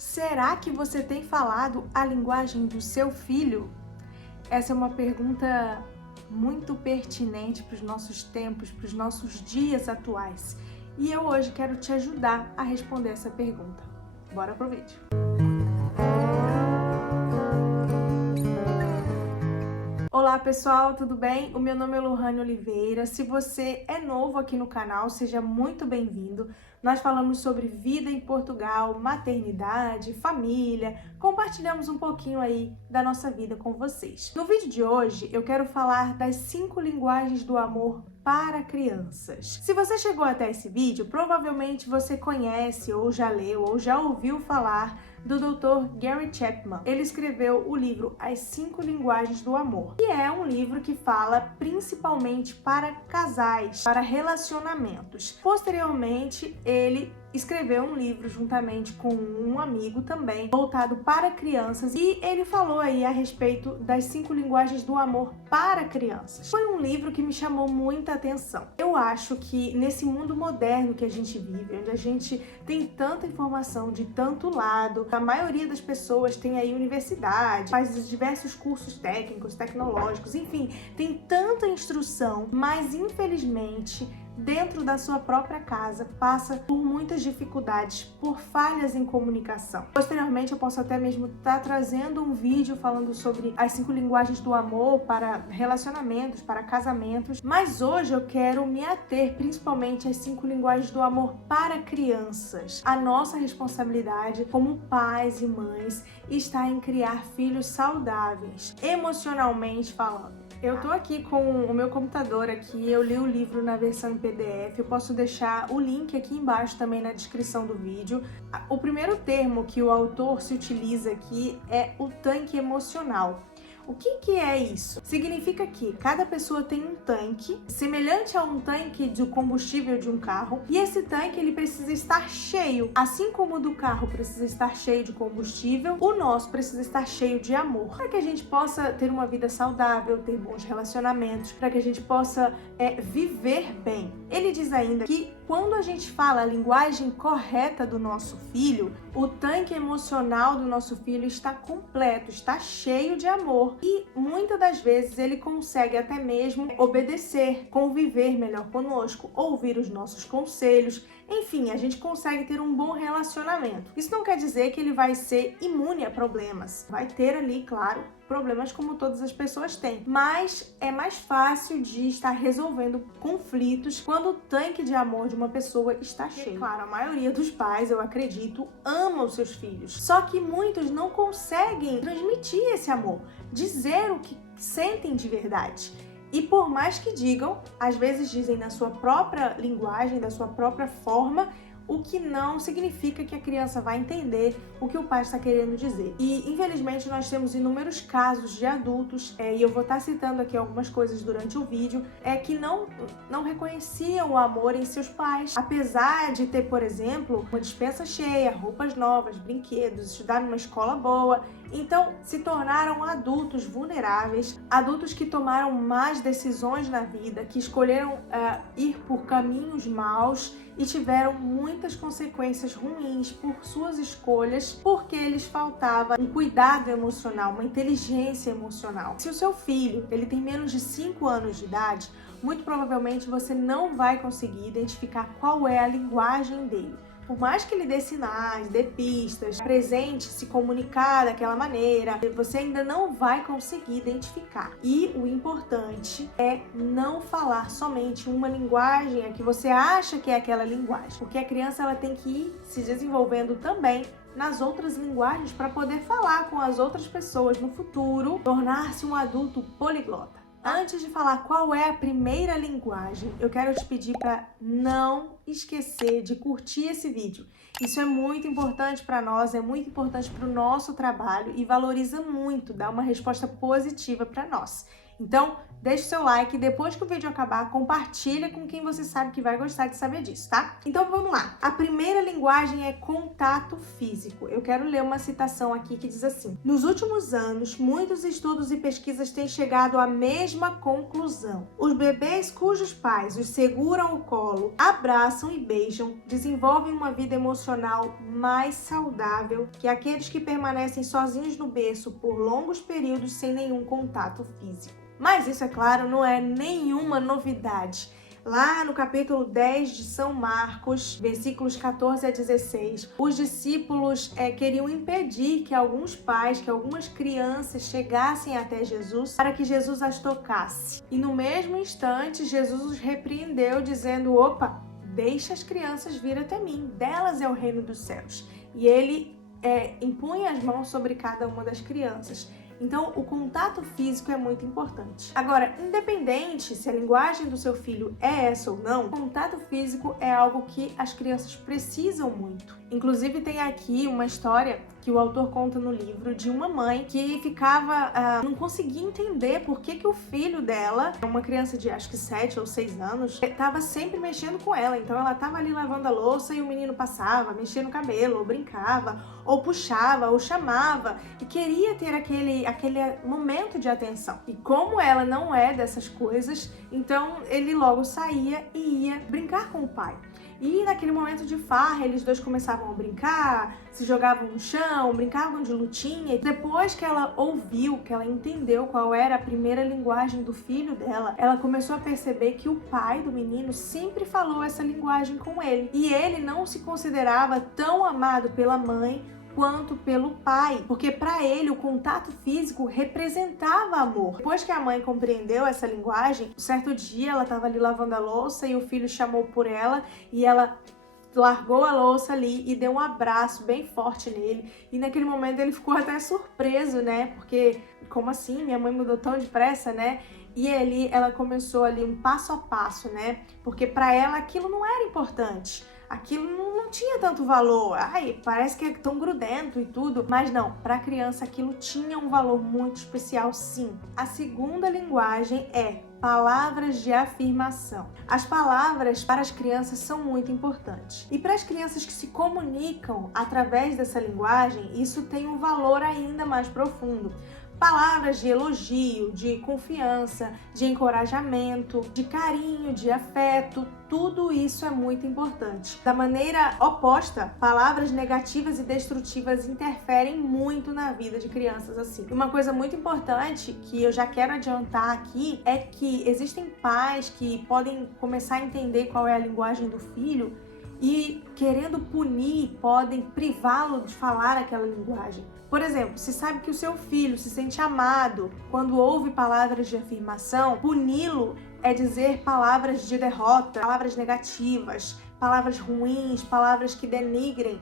Será que você tem falado a linguagem do seu filho? Essa é uma pergunta muito pertinente para os nossos tempos, para os nossos dias atuais. E eu hoje quero te ajudar a responder essa pergunta. Bora pro vídeo! Olá pessoal, tudo bem? O meu nome é Lohane Oliveira. Se você é novo aqui no canal, seja muito bem-vindo. Nós falamos sobre vida em Portugal, maternidade, família, compartilhamos um pouquinho aí da nossa vida com vocês. No vídeo de hoje eu quero falar das 5 linguagens do amor para crianças. Se você chegou até esse vídeo, provavelmente você conhece ou já leu ou já ouviu falar do Dr. Gary Chapman. Ele escreveu o livro As 5 Linguagens do Amor, que é um livro que fala principalmente para casais, para relacionamentos. Posteriormente, ele escreveu um livro juntamente com um amigo também, voltado para crianças, e ele falou aí a respeito das 5 linguagens do amor para crianças. Foi um livro que me chamou muita atenção. Eu acho que nesse mundo moderno que a gente vive, onde a gente tem tanta informação de tanto lado, a maioria das pessoas tem aí universidade, faz diversos cursos técnicos, tecnológicos, enfim, tem tanta instrução, mas infelizmente dentro da sua própria casa passa por muitas dificuldades, por falhas em comunicação. Posteriormente eu posso até mesmo estar trazendo um vídeo falando sobre as 5 linguagens do amor para relacionamentos, para casamentos, mas hoje eu quero me ater principalmente às 5 linguagens do amor para crianças. A nossa responsabilidade como pais e mães está em criar filhos saudáveis, emocionalmente falando. Eu tô aqui com o meu computador aqui, eu li o livro na versão em PDF, eu posso deixar o link aqui embaixo também na descrição do vídeo. O primeiro termo que o autor se utiliza aqui é o tanque emocional. O que é isso? Significa que cada pessoa tem um tanque semelhante a um tanque de combustível de um carro, e esse tanque ele precisa estar cheio. Assim como o do carro precisa estar cheio de combustível, o nosso precisa estar cheio de amor, para que a gente possa ter uma vida saudável, ter bons relacionamentos, para que a gente possa viver bem. Ele diz ainda que quando a gente fala a linguagem correta do nosso filho, o tanque emocional do nosso filho está completo, está cheio de amor, e muitas das vezes ele consegue até mesmo obedecer, conviver melhor conosco, ouvir os nossos conselhos, enfim, a gente consegue ter um bom relacionamento. Isso não quer dizer que ele vai ser imune a problemas, vai ter ali, claro, problemas como todas as pessoas têm, mas é mais fácil de estar resolvendo conflitos quando o tanque de amor de uma pessoa está cheio. Claro, a maioria dos pais, eu acredito, ama os seus filhos, só que muitos não conseguem transmitir esse amor, dizer o que sentem de verdade. E por mais que digam, às vezes dizem na sua própria linguagem, da sua própria forma, o que não significa que a criança vai entender o que o pai está querendo dizer. E infelizmente nós temos inúmeros casos de adultos, e eu vou estar citando aqui algumas coisas durante o vídeo, que não reconheciam o amor em seus pais, apesar de ter, por exemplo, uma despensa cheia, roupas novas, brinquedos, estudar numa escola boa. Então, se tornaram adultos vulneráveis, adultos que tomaram más decisões na vida, que escolheram ir por caminhos maus e tiveram muitas consequências ruins por suas escolhas, porque lhes faltava um cuidado emocional, uma inteligência emocional. Se o seu filho ele tem menos de 5 anos de idade, muito provavelmente você não vai conseguir identificar qual é a linguagem dele. Por mais que ele dê sinais, dê pistas, presente, se comunicar daquela maneira, você ainda não vai conseguir identificar. E o importante é não falar somente uma linguagem a que você acha que é aquela linguagem, porque a criança ela tem que ir se desenvolvendo também nas outras linguagens para poder falar com as outras pessoas no futuro, tornar-se um adulto poliglota. Antes de falar qual é a primeira linguagem, eu quero te pedir para não esquecer de curtir esse vídeo. Isso é muito importante para nós, é muito importante para o nosso trabalho e valoriza muito, dá uma resposta positiva para nós. Então, deixa o seu like e depois que o vídeo acabar, compartilha com quem você sabe que vai gostar de saber disso, tá? Então vamos lá. A primeira linguagem é contato físico. Eu quero ler uma citação aqui que diz assim: nos últimos anos, muitos estudos e pesquisas têm chegado à mesma conclusão. Os bebês cujos pais os seguram ao colo, abraçam abraçam e beijam desenvolvem uma vida emocional mais saudável que aqueles que permanecem sozinhos no berço por longos períodos sem nenhum contato físico. Mas isso, é claro, não é nenhuma novidade. Lá no capítulo 10 de São Marcos, versículos 14 a 16, os discípulos queriam impedir que alguns pais, que algumas crianças chegassem até Jesus para que Jesus as tocasse. E no mesmo instante, Jesus os repreendeu, dizendo: opa, deixa as crianças vir até mim, delas é o reino dos céus. E ele impunha as mãos sobre cada uma das crianças. Então, o contato físico é muito importante. Agora, independente se a linguagem do seu filho é essa ou não, o contato físico é algo que as crianças precisam muito. Inclusive, tem aqui uma história que o autor conta no livro de uma mãe que não conseguia entender por que o filho dela, uma criança de acho que 7 ou 6 anos, estava sempre mexendo com ela. Então ela estava ali lavando a louça e o menino passava, mexia no cabelo, ou brincava, ou puxava, ou chamava, e queria ter aquele momento de atenção. E como ela não é dessas coisas, então ele logo saía e ia brincar com o pai. E naquele momento de farra, eles dois começavam a brincar, se jogavam no chão, brincavam de lutinha. E depois que ela ouviu, que ela entendeu qual era a primeira linguagem do filho dela, ela começou a perceber que o pai do menino sempre falou essa linguagem com ele. E ele não se considerava tão amado pela mãe quanto pelo pai, porque para ele o contato físico representava amor. Depois que a mãe compreendeu essa linguagem, certo dia ela estava ali lavando a louça e o filho chamou por ela e ela largou a louça ali e deu um abraço bem forte nele. E naquele momento ele ficou até surpreso, né? Porque, como assim? Minha mãe mudou tão depressa, né? E ela começou ali um passo a passo, né? Porque para ela aquilo não era importante. Aquilo não tinha tanto valor. Ai, parece que é tão grudento e tudo. Mas não, para a criança aquilo tinha um valor muito especial, sim. A segunda linguagem é palavras de afirmação. As palavras para as crianças são muito importantes. E para as crianças que se comunicam através dessa linguagem, isso tem um valor ainda mais profundo. Palavras de elogio, de confiança, de encorajamento, de carinho, de afeto, tudo isso é muito importante. Da maneira oposta, palavras negativas e destrutivas interferem muito na vida de crianças assim. Uma coisa muito importante que eu já quero adiantar aqui é que existem pais que podem começar a entender qual é a linguagem do filho e, querendo punir, podem privá-lo de falar aquela linguagem. Por exemplo, se sabe que o seu filho se sente amado quando ouve palavras de afirmação, puni-lo é dizer palavras de derrota, palavras negativas, palavras ruins, palavras que denigrem.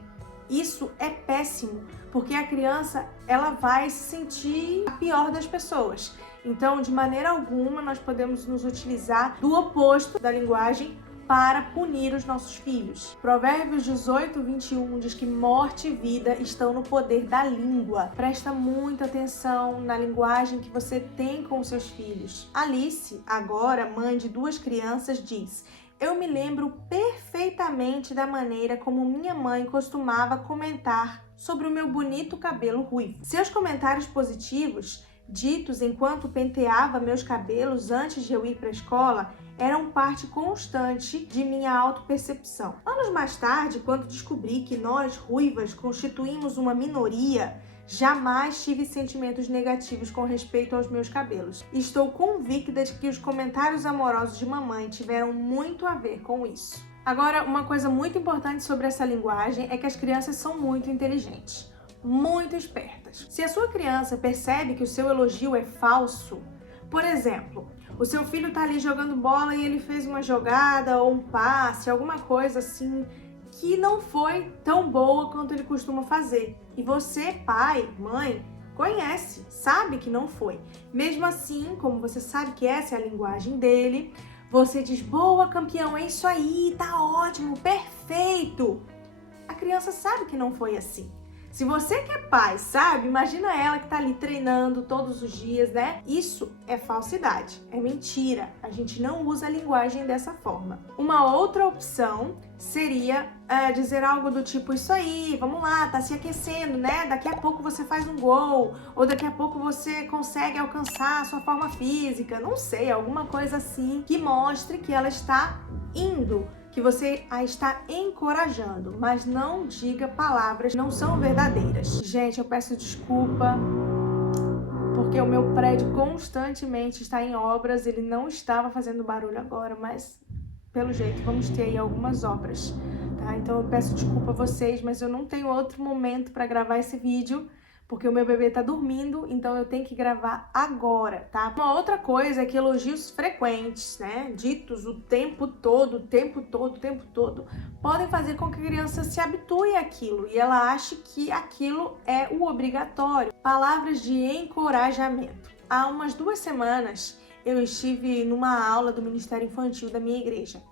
Isso é péssimo, porque a criança ela vai se sentir a pior das pessoas. Então, de maneira alguma, nós podemos nos utilizar do oposto da linguagem para punir os nossos filhos. Provérbios 18, 21 diz que morte e vida estão no poder da língua. Presta muita atenção na linguagem que você tem com os seus filhos. Alice, agora mãe de 2 crianças, diz: eu me lembro perfeitamente da maneira como minha mãe costumava comentar sobre o meu bonito cabelo ruivo. Seus comentários positivos, ditos enquanto penteava meus cabelos antes de eu ir para a escola, eram parte constante de minha autopercepção. Anos mais tarde, quando descobri que nós, ruivas, constituímos uma minoria, jamais tive sentimentos negativos com respeito aos meus cabelos. Estou convicta de que os comentários amorosos de mamãe tiveram muito a ver com isso. Agora, uma coisa muito importante sobre essa linguagem é que as crianças são muito inteligentes, muito espertas. Se a sua criança percebe que o seu elogio é falso, por exemplo, o seu filho tá ali jogando bola e ele fez uma jogada ou um passe, alguma coisa assim que não foi tão boa quanto ele costuma fazer. E você, pai, mãe, conhece, sabe que não foi. Mesmo assim, como você sabe que essa é a linguagem dele, você diz: boa, campeão, é isso aí, tá ótimo, perfeito. A criança sabe que não foi assim. Se você que é pai, sabe, imagina ela que tá ali treinando todos os dias, né? Isso é falsidade, é mentira. A gente não usa a linguagem dessa forma. Uma outra opção seria dizer algo do tipo: isso aí, vamos lá, tá se aquecendo, né? Daqui a pouco você faz um gol, ou daqui a pouco você consegue alcançar a sua forma física, não sei, alguma coisa assim que mostre que ela está indo, que que você a está encorajando, mas não diga palavras que não são verdadeiras. Gente, eu peço desculpa, porque o meu prédio constantemente está em obras, ele não estava fazendo barulho agora, mas pelo jeito vamos ter aí algumas obras, tá? Então eu peço desculpa a vocês, mas eu não tenho outro momento para gravar esse vídeo, porque o meu bebê tá dormindo, então eu tenho que gravar agora, tá? Uma outra coisa é que elogios frequentes, né, ditos o tempo todo, podem fazer com que a criança se habitue àquilo e ela ache que aquilo é o obrigatório. Palavras de encorajamento. Há umas 2 semanas eu estive numa aula do Ministério Infantil da minha igreja.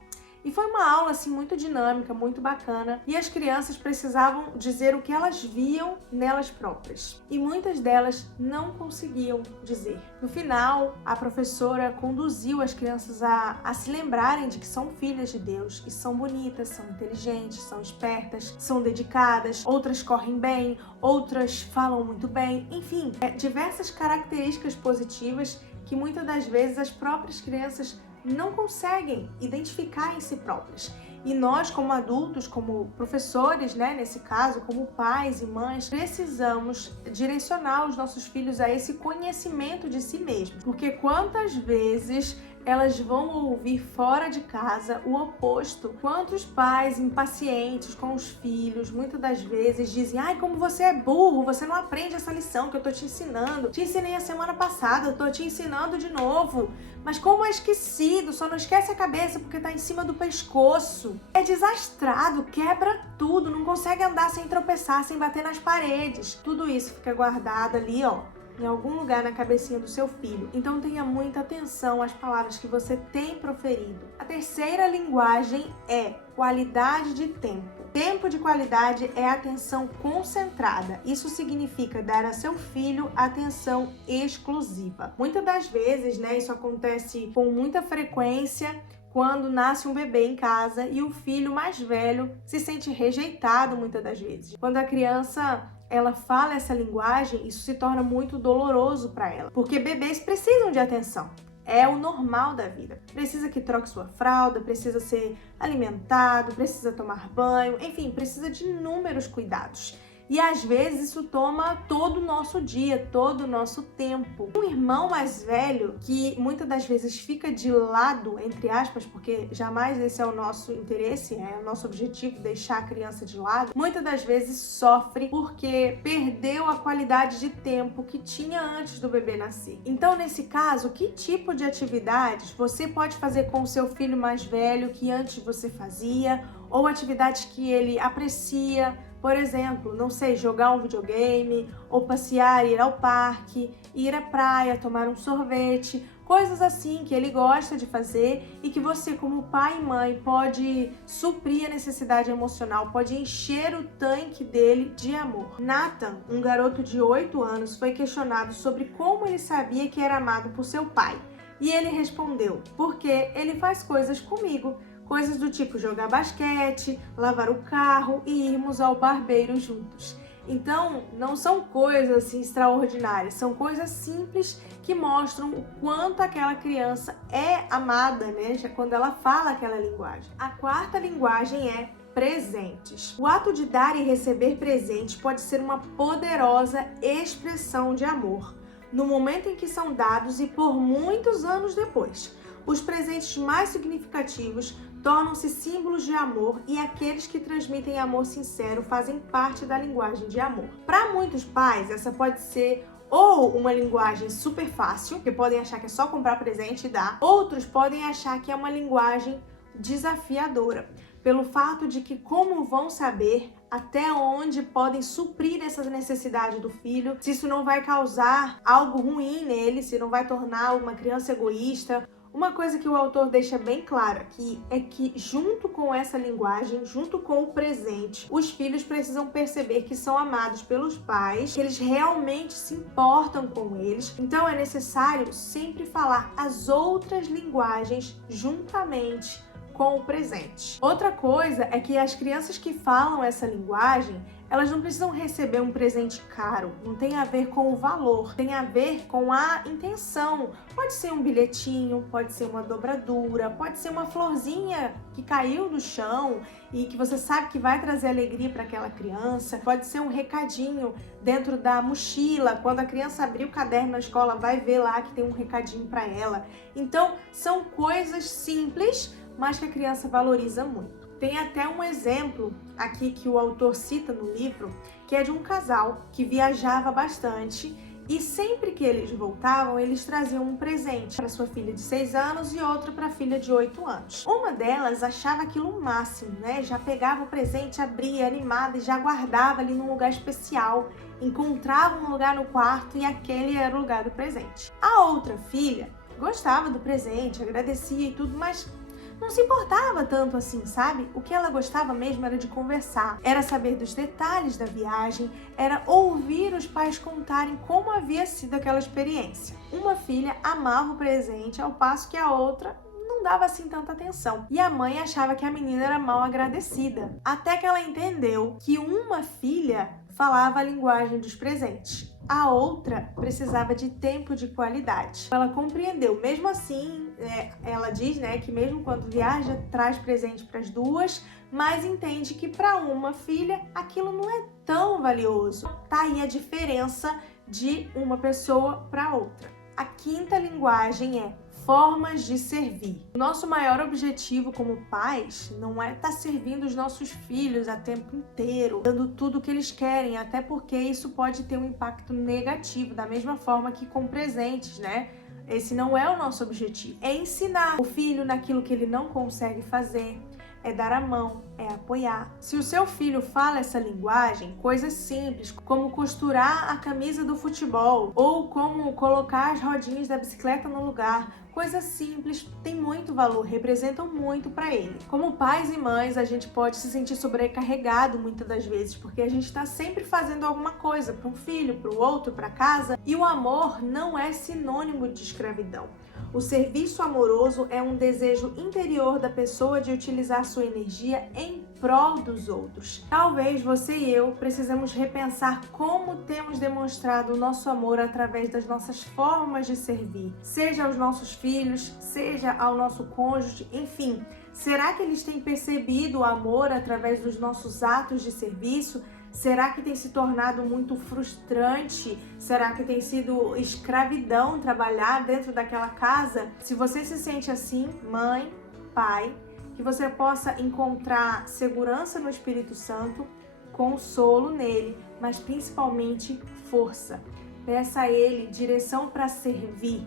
E foi uma aula assim muito dinâmica, muito bacana, e as crianças precisavam dizer o que elas viam nelas próprias. E muitas delas não conseguiam dizer. No final, a professora conduziu as crianças a se lembrarem de que são filhas de Deus, que são bonitas, são inteligentes, são espertas, são dedicadas, outras correm bem, outras falam muito bem, enfim, diversas características positivas que muitas das vezes as próprias crianças não conseguem identificar em si próprias. E nós, como adultos, como professores, né, nesse caso, como pais e mães, precisamos direcionar os nossos filhos a esse conhecimento de si mesmos. Porque quantas vezes elas vão ouvir fora de casa o oposto? Quantos pais impacientes com os filhos, muitas das vezes dizem: ai, como você é burro, você não aprende essa lição que eu tô te ensinando. Te ensinei a semana passada, eu tô te ensinando de novo. Mas como é esquecido, só não esquece a cabeça porque tá em cima do pescoço. É desastrado, quebra tudo, não consegue andar sem tropeçar, sem bater nas paredes. Tudo isso fica guardado ali, ó, em algum lugar na cabecinha do seu filho. Então tenha muita atenção às palavras que você tem proferido. A terceira linguagem é qualidade de tempo. Tempo de qualidade é atenção concentrada. Isso significa dar a seu filho atenção exclusiva. Muitas das vezes, né, isso acontece com muita frequência quando nasce um bebê em casa e o filho mais velho se sente rejeitado muitas das vezes. Quando a criança ela fala essa linguagem, isso se torna muito doloroso para ela, porque bebês precisam de atenção. É o normal da vida. Precisa que troque sua fralda, precisa ser alimentado, precisa tomar banho, enfim, precisa de inúmeros cuidados. E às vezes isso toma todo o nosso dia, todo o nosso tempo. Um irmão mais velho, que muitas das vezes fica de lado, entre aspas, porque jamais esse é o nosso interesse, é o nosso objetivo, deixar a criança de lado, muitas das vezes sofre porque perdeu a qualidade de tempo que tinha antes do bebê nascer. Então, nesse caso, que tipo de atividades você pode fazer com o seu filho mais velho que antes você fazia, ou atividades que ele aprecia? Por exemplo, não sei, jogar um videogame, ou passear, ir ao parque, ir à praia, tomar um sorvete, coisas assim que ele gosta de fazer e que você, como pai e mãe, pode suprir a necessidade emocional, pode encher o tanque dele de amor. Nathan, um garoto de 8 anos, foi questionado sobre como ele sabia que era amado por seu pai. E ele respondeu: porque ele faz coisas comigo. Coisas do tipo jogar basquete, lavar o carro e irmos ao barbeiro juntos. Então, não são coisas assim extraordinárias, são coisas simples que mostram o quanto aquela criança é amada, né? Já quando ela fala aquela linguagem. A quarta linguagem é presentes. O ato de dar e receber presentes pode ser uma poderosa expressão de amor, no momento em que são dados e por muitos anos depois. Os presentes mais significativos tornam-se símbolos de amor e aqueles que transmitem amor sincero fazem parte da linguagem de amor. Para muitos pais, essa pode ser ou uma linguagem super fácil, que podem achar que é só comprar presente e dar. Outros podem achar que é uma linguagem desafiadora, pelo fato de que como vão saber até onde podem suprir essa necessidade do filho, se isso não vai causar algo ruim nele, se não vai tornar uma criança egoísta. Uma coisa que o autor deixa bem claro aqui é que, junto com essa linguagem, junto com o presente, os filhos precisam perceber que são amados pelos pais, que eles realmente se importam com eles. Então é necessário sempre falar as outras linguagens juntamente com o presente. Outra coisa é que as crianças que falam essa linguagem, Elas não precisam receber um presente caro, não tem a ver com o valor, tem a ver com a intenção. Pode ser um bilhetinho, pode ser uma dobradura, pode ser uma florzinha que caiu do chão e que você sabe que vai trazer alegria para aquela criança. Pode ser um recadinho dentro da mochila, quando a criança abrir o caderno na escola, vai ver lá que tem um recadinho para ela. Então, são coisas simples, mas que a criança valoriza muito. Tem até um exemplo aqui que o autor cita no livro, que é de um casal que viajava bastante e sempre que eles voltavam, eles traziam um presente para sua filha de 6 anos e outro para a filha de 8 anos. Uma delas achava aquilo o máximo, né? Já pegava o presente, abria animada e já guardava ali num lugar especial. Encontrava um lugar no quarto e aquele era o lugar do presente. A outra filha gostava do presente, agradecia e tudo, mas não se importava tanto assim, sabe? O que ela gostava mesmo era de conversar, era saber dos detalhes da viagem, era ouvir os pais contarem como havia sido aquela experiência. Uma filha amava o presente, ao passo que a outra não dava assim tanta atenção. E a mãe achava que a menina era mal agradecida. Até que ela entendeu que uma filha falava a linguagem dos presentes. A outra precisava de tempo de qualidade. Ela compreendeu. Mesmo assim, ela diz, né, que mesmo quando viaja, traz presente para as duas, mas entende que para uma filha aquilo não é tão valioso. Tá aí a diferença de uma pessoa para outra. A quinta linguagem é formas de servir. O nosso maior objetivo como pais não é estar servindo os nossos filhos a tempo inteiro, dando tudo o que eles querem, até porque isso pode ter um impacto negativo, da mesma forma que com presentes, né? Esse não é o nosso objetivo. É ensinar o filho naquilo que ele não consegue fazer, é dar a mão, é apoiar. Se o seu filho fala essa linguagem, coisas simples, como costurar a camisa do futebol ou como colocar as rodinhas da bicicleta no lugar, coisas simples têm muito valor, representam muito para ele. Como pais e mães, a gente pode se sentir sobrecarregado muitas das vezes, porque a gente está sempre fazendo alguma coisa para um filho, para o outro, para casa, e o amor não é sinônimo de escravidão. O serviço amoroso é um desejo interior da pessoa de utilizar sua energia em prol dos outros. Talvez você e eu precisamos repensar como temos demonstrado o nosso amor através das nossas formas de servir, seja aos nossos filhos, seja ao nosso cônjuge, enfim. Será que eles têm percebido o amor através dos nossos atos de serviço? Será que tem se tornado muito frustrante? Será que tem sido escravidão trabalhar dentro daquela casa? Se você se sente assim, mãe, pai, que você possa encontrar segurança no Espírito Santo, consolo nele, mas principalmente força. Peça a ele direção para servir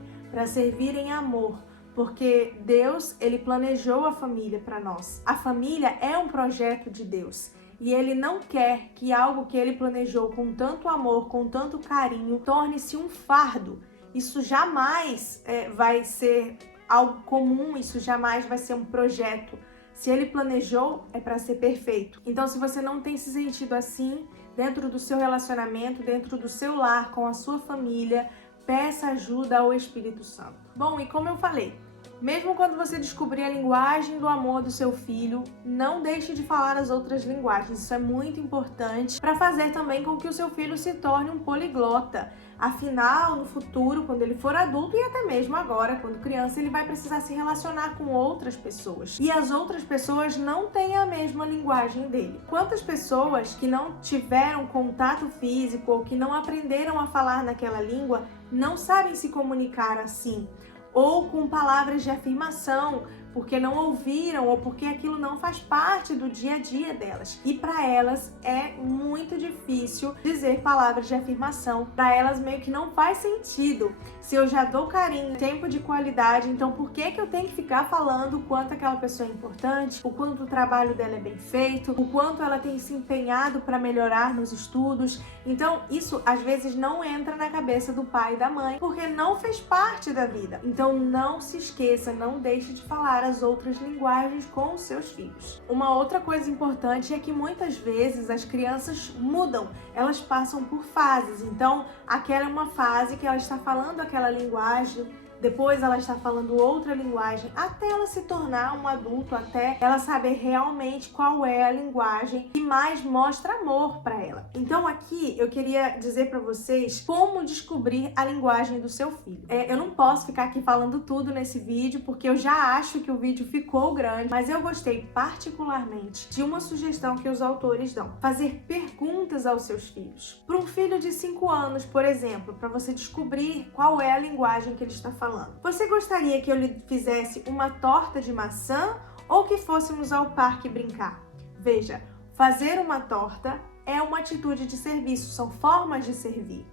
em amor, porque Deus, ele planejou a família para nós. A família é um projeto de Deus. E ele não quer que algo que ele planejou com tanto amor, com tanto carinho, torne-se um fardo. Isso jamais vai ser algo comum, isso jamais vai ser um projeto. Se ele planejou, é para ser perfeito. Então, se você não tem se sentido assim, dentro do seu relacionamento, dentro do seu lar, com a sua família, peça ajuda ao Espírito Santo. Bom, e como eu falei, mesmo quando você descobrir a linguagem do amor do seu filho, não deixe de falar as outras linguagens. Isso é muito importante para fazer também com que o seu filho se torne um poliglota. Afinal, no futuro, quando ele for adulto e até mesmo agora, quando criança, ele vai precisar se relacionar com outras pessoas. E as outras pessoas não têm a mesma linguagem dele. Quantas pessoas que não tiveram contato físico ou que não aprenderam a falar naquela língua não sabem se comunicar assim? Ou com palavras de afirmação, porque não ouviram ou porque aquilo não faz parte do dia a dia delas. E para elas é muito difícil dizer palavras de afirmação. Para elas meio que não faz sentido. Se eu já dou carinho, tempo de qualidade, então por que eu tenho que ficar falando o quanto aquela pessoa é importante, o quanto o trabalho dela é bem feito, o quanto ela tem se empenhado para melhorar nos estudos? Então isso às vezes não entra na cabeça do pai e da mãe, porque não fez parte da vida. Então não se esqueça, não deixe de falar as outras linguagens com os seus filhos. Uma outra coisa importante é que muitas vezes as crianças mudam, elas passam por fases. Então aquela é uma fase que ela está falando aquela linguagem, depois ela está falando outra linguagem, até ela se tornar um adulto, até ela saber realmente qual é a linguagem que mais mostra amor para ela. Então aqui eu queria dizer para vocês como descobrir a linguagem do seu filho. Eu não posso ficar aqui falando tudo nesse vídeo, porque eu já acho que o vídeo ficou grande, mas eu gostei particularmente de uma sugestão que os autores dão: fazer perguntas aos seus filhos. Para um filho de 5 anos, por exemplo, para você descobrir qual é a linguagem que ele está falando. Você gostaria que eu lhe fizesse uma torta de maçã ou que fôssemos ao parque brincar? Veja, fazer uma torta é uma atitude de serviço, são formas de servir.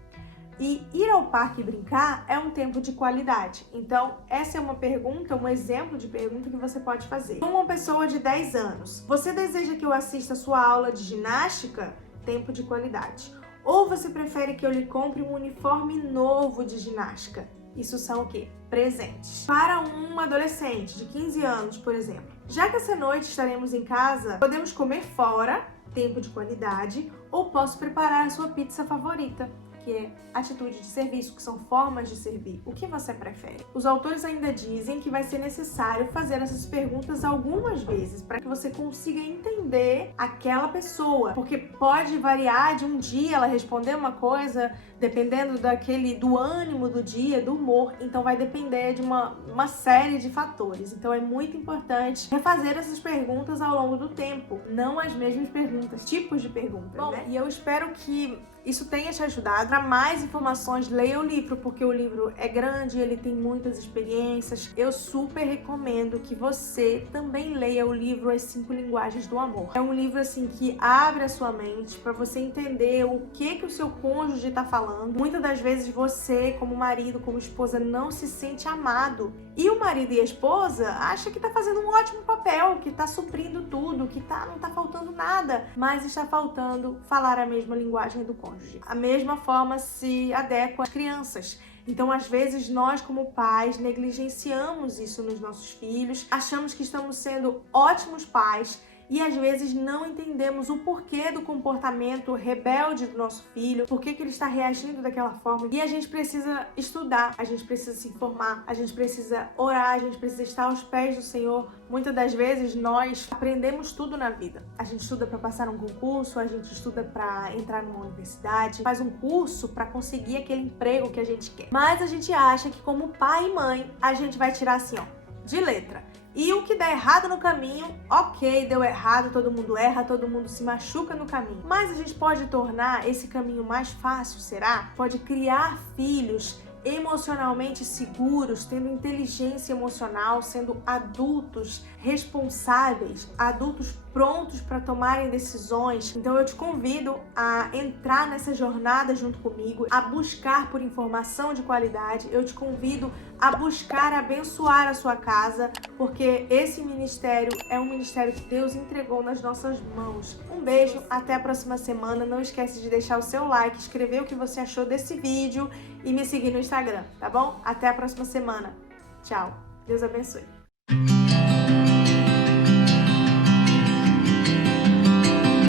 E ir ao parque brincar é um tempo de qualidade. Então, essa é uma pergunta, um exemplo de pergunta que você pode fazer. Com uma pessoa de 10 anos, você deseja que eu assista a sua aula de ginástica? Tempo de qualidade. Ou você prefere que eu lhe compre um uniforme novo de ginástica? Isso são o quê? Presentes. Para um adolescente de 15 anos, por exemplo, já que essa noite estaremos em casa, podemos comer fora, tempo de qualidade, ou posso preparar a sua pizza favorita, que é atitude de serviço, que são formas de servir. O que você prefere? Os autores ainda dizem que vai ser necessário fazer essas perguntas algumas vezes para que você consiga entender aquela pessoa, porque pode variar de um dia ela responder uma coisa, dependendo do ânimo do dia, do humor, então vai depender de uma série de fatores. Então é muito importante refazer essas perguntas ao longo do tempo, não as mesmas perguntas, tipos de perguntas, né? E eu espero que isso tenha te ajudado. Para mais informações, leia o livro, porque o livro é grande, ele tem muitas experiências. Eu super recomendo que você também leia o livro As 5 Linguagens do Amor. É um livro assim que abre a sua mente para você entender o que o seu cônjuge está falando. Muitas das vezes você, como marido, como esposa, não se sente amado. E o marido e a esposa acham que está fazendo um ótimo papel, que está suprindo tudo, que não está faltando nada, mas está faltando falar a mesma linguagem do cônjuge. A mesma forma se adequa às crianças. Então, às vezes, nós como pais negligenciamos isso nos nossos filhos, achamos que estamos sendo ótimos pais e às vezes não entendemos o porquê do comportamento rebelde do nosso filho, por que ele está reagindo daquela forma. E a gente precisa estudar, a gente precisa se informar, a gente precisa orar, a gente precisa estar aos pés do Senhor. Muitas das vezes nós aprendemos tudo na vida. A gente estuda para passar um concurso, a gente estuda para entrar numa universidade, faz um curso para conseguir aquele emprego que a gente quer. Mas a gente acha que como pai e mãe, a gente vai tirar assim, de letra. E o que der errado no caminho, ok, deu errado, todo mundo erra, todo mundo se machuca no caminho. Mas a gente pode tornar esse caminho mais fácil, será? Pode criar filhos emocionalmente seguros, tendo inteligência emocional, sendo adultos responsáveis, adultos prontos para tomarem decisões. Então eu te convido a entrar nessa jornada junto comigo, a buscar por informação de qualidade. Eu te convido a buscar abençoar a sua casa, porque esse ministério é um ministério que Deus entregou nas nossas mãos. Um beijo, até a próxima semana. Não esquece de deixar o seu like, escrever o que você achou desse vídeo e me seguir no Instagram, tá bom? Até a próxima semana. Tchau. Deus abençoe.